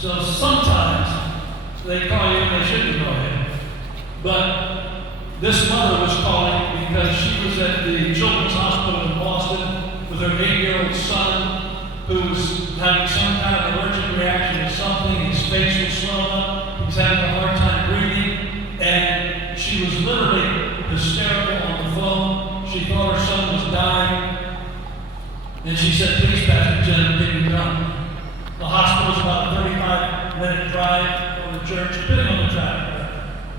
So sometimes they call you and they shouldn't call you. But this mother was calling because she was at the Children's Hospital in Boston with her 8-year-old son who was having some kind of allergic reaction to something. His face was swollen up. He was having a hard time breathing. And she was literally hysterical on the phone. She thought her son was dying. And she said, "Please, Pastor Jim, get me done." The hospital was about a 35-minute drive from the church, depending on the traffic.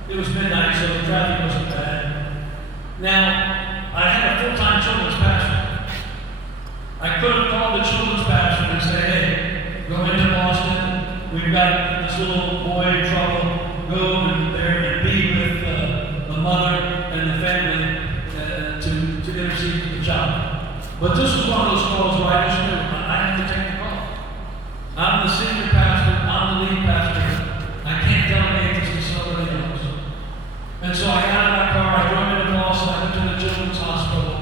It was midnight, so the traffic wasn't bad. Now, I had a full-time children's pastor. I could have called the children's pastor and say, "Hey, go into Boston. We've got this little boy in trouble. Go in there and be with the mother and the family to intercede for the child." But this was one of those calls where I just knew I have to take the call. I'm the senior pastor. I'm the lead pastor. I can't delegate this to somebody else. And so I got out of my car. I drove into Boston. I went to the Children's Hospital.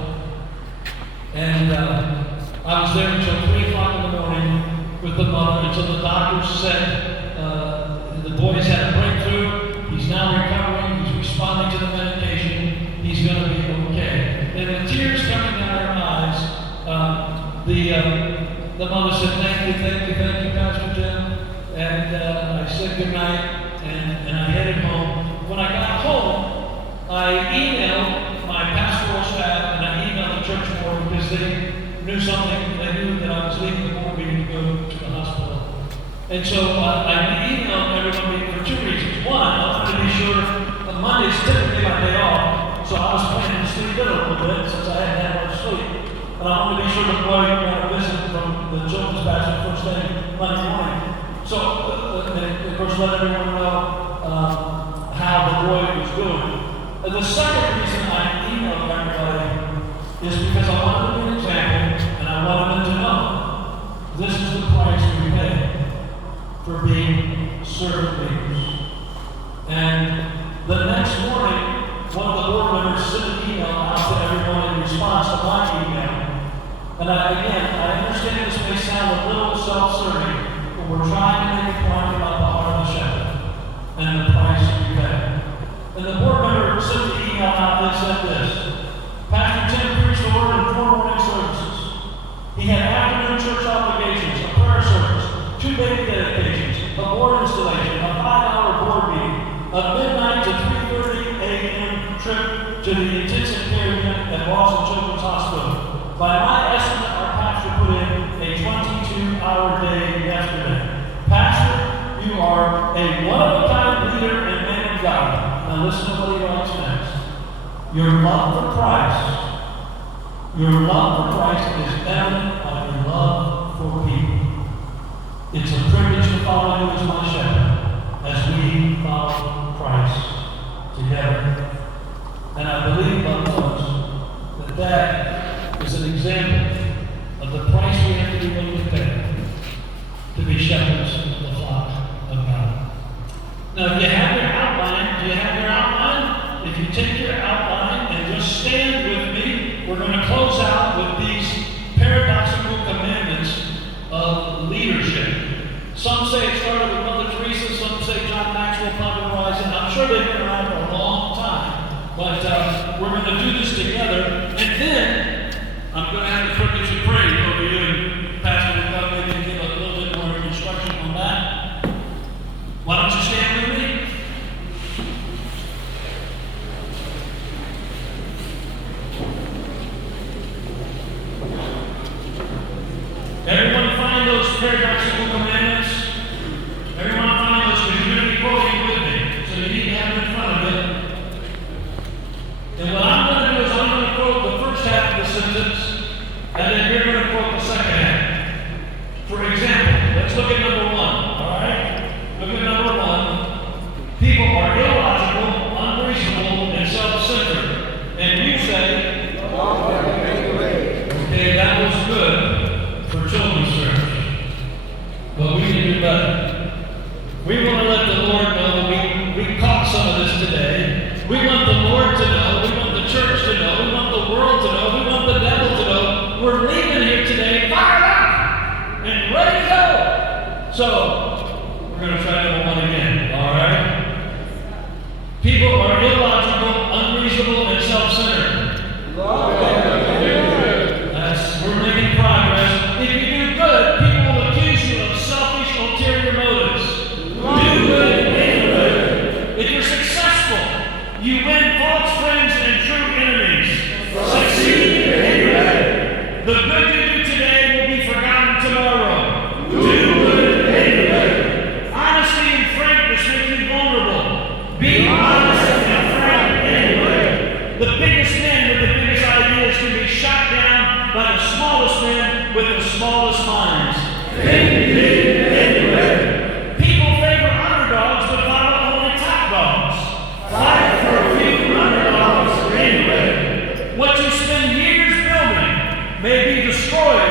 And I was there until 3 o'clock in the morning with the mother until the doctors said the boy's had a breakthrough. He's now recovering. He's responding to the medication. He's going to be okay. And with tears coming down her eyes, the mother said, thank you, Pastor Jim. And I said goodnight, and I headed home. When I got home, I emailed my pastoral staff, and I emailed the church board because they knew something. They knew that I was leaving the board meeting to go to the hospital. And so I emailed everybody for 2 reasons. One, I wanted to be sure that Monday's typically my day off, so I was planning to sleep in a little bit since I hadn't had much sleep. And I wanted to be sure the boy got a visit from the children's pastor first thing Monday morning. So, of course, let everyone know how the boy was doing. And the second reason I emailed everybody is because I wanted to be an example, and I wanted them to know this is the price we pay for being servant leaders. And the next morning, one of the board members sent an email out to everyone in response to my email. And I understand this may sound a little self-serving, but we're trying to make a point about the heart of the shepherd and the price we pay. And the board member sent the email out that said this: Pastor Tim preached the word in 4 morning services. He had afternoon church obligations, a prayer service, 2 baby dedications, a board installation, a 5-hour board meeting, a midnight to 3:30 a.m. trip to the intensive care unit at Boston Children's Hospital. By my estimate, our pastor put in a 22-hour day yesterday. Pastor, you are a one-of-a-kind leader and man of God. Now listen to what he writes next. Your love for Christ is evident by your love for people. It's a privilege to follow you as my shepherd as we follow Christ together. And I believe, loved ones, that is an example of the price we have to be willing to pay to be shepherds of the flock of God. Now, if you have your outline, do you have your outline? If you take your outline and just stand with me, we're going to close out with these paradoxical commandments of leadership. Some say it started with Mother Teresa, some say John Maxwell popularized it. I'm sure they've been around for a long time, but we're going to do this together, and then I'm going to have the privilege of praying over you, and Pastor will come maybe and give a little bit more instruction on that. Why don't you stand with me? Everyone find those paradoxical commandments? Everyone find those, because you're going to be quoting with me, so you need to have it in front of you. And what I'm going to do is I'm going to quote the first half of the sentence, and then you're going to quote the second half. For example, let's look at number 1, all right? Look at number 1. People are illogical, unreasonable, and self-centered. And you say, okay, that was good for children's church, but we need to do better. We want to let the Lord know that we caught some of this today. We want the Lord to know, we want the church to know, we want the world to know, we want the devil to know, we're leaving here today fired up and ready to go. So, going to try number one again. All right? People are illogical, unreasonable, and self-centered. We're making progress. If you do good, people will accuse you of selfish, ulterior motives. Do good anyway. If you're successful, you win false friends and true enemies. Succeed anyway. The good you do today will be forgotten tomorrow. Do good anyway. Honesty and frankness make you vulnerable. Be honest and frank anyway. The biggest men with the biggest ideas can be shot down by the smallest men with the smallest minds. Think big anyway. People favor underdogs but follow only top dogs. Fight for a few underdogs anyway. What you spend years building may be destroyed